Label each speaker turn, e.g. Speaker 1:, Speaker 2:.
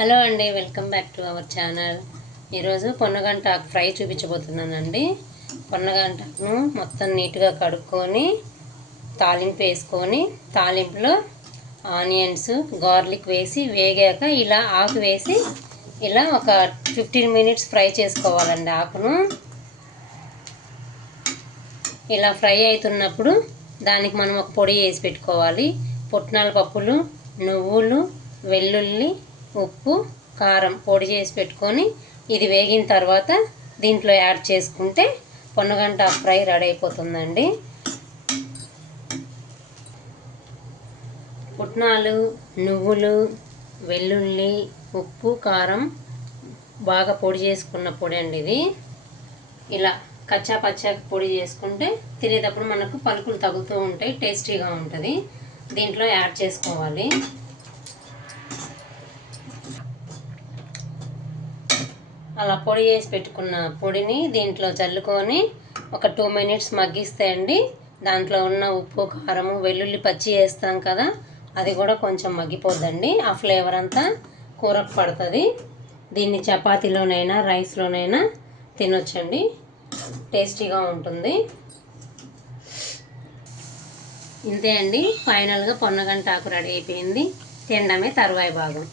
Speaker 1: Hello అండి welcome back to our channel. ఈరోజు పొన్నగంటాకు ఫ్రై చూపించబోతున్నానండి. పొన్నగంటాకును మొత్తం నీట్గా కడుక్కొని తాలింపు వేసుకొని తాలింపులో ఆనియన్స్ గార్లిక్ వేసి వేగాక ఇలా ఆకు వేసి ఇలా ఒక ఫిఫ్టీన్ మినిట్స్ ఫ్రై చేసుకోవాలండి ఆకును. ఇలా ఫ్రై అవుతున్నప్పుడు దానికి మనం ఒక పొడి వేసి పెట్టుకోవాలి. పుట్నాల పప్పులు నువ్వులు వెల్లుల్లి ఉప్పు కారం పొడి చేసి పెట్టుకొని ఇది వేగిన తర్వాత దీంట్లో యాడ్ చేసుకుంటే పొన్నగంట ఫ్రై రెడీ అయిపోతుందండి. పుట్నాలు నువ్వులు వెల్లుల్లి ఉప్పు కారం బాగా పొడి చేసుకున్న పొడి అండి ఇది. ఇలా కచ్చా పచ్చా పొడి చేసుకుంటే తినేటప్పుడు మనకు పలుకులు తగులుతూ ఉంటాయి టేస్టీగా ఉంటుంది. దీంట్లో యాడ్ చేసుకోవాలి. అలా పొడి చేసి పెట్టుకున్న పొడిని దీంట్లో చల్లుకొని ఒక టూ మినిట్స్ మగ్గిస్తే అండి దాంట్లో ఉన్న ఉప్పు కారము వెల్లుల్లి పచ్చి వేస్తాం కదా అది కూడా కొంచెం మగ్గిపోద్దండి. ఆ ఫ్లేవర్ అంతా కూరకు పడుతుంది. దీన్ని చపాతీలోనైనా రైస్లోనైనా తినొచ్చండి. టేస్టీగా ఉంటుంది. ఇంతే అండి. ఫైనల్గా పొన్నగంట ఆకు రెడీ అయిపోయింది. తినడమే తరువాయి భాగం.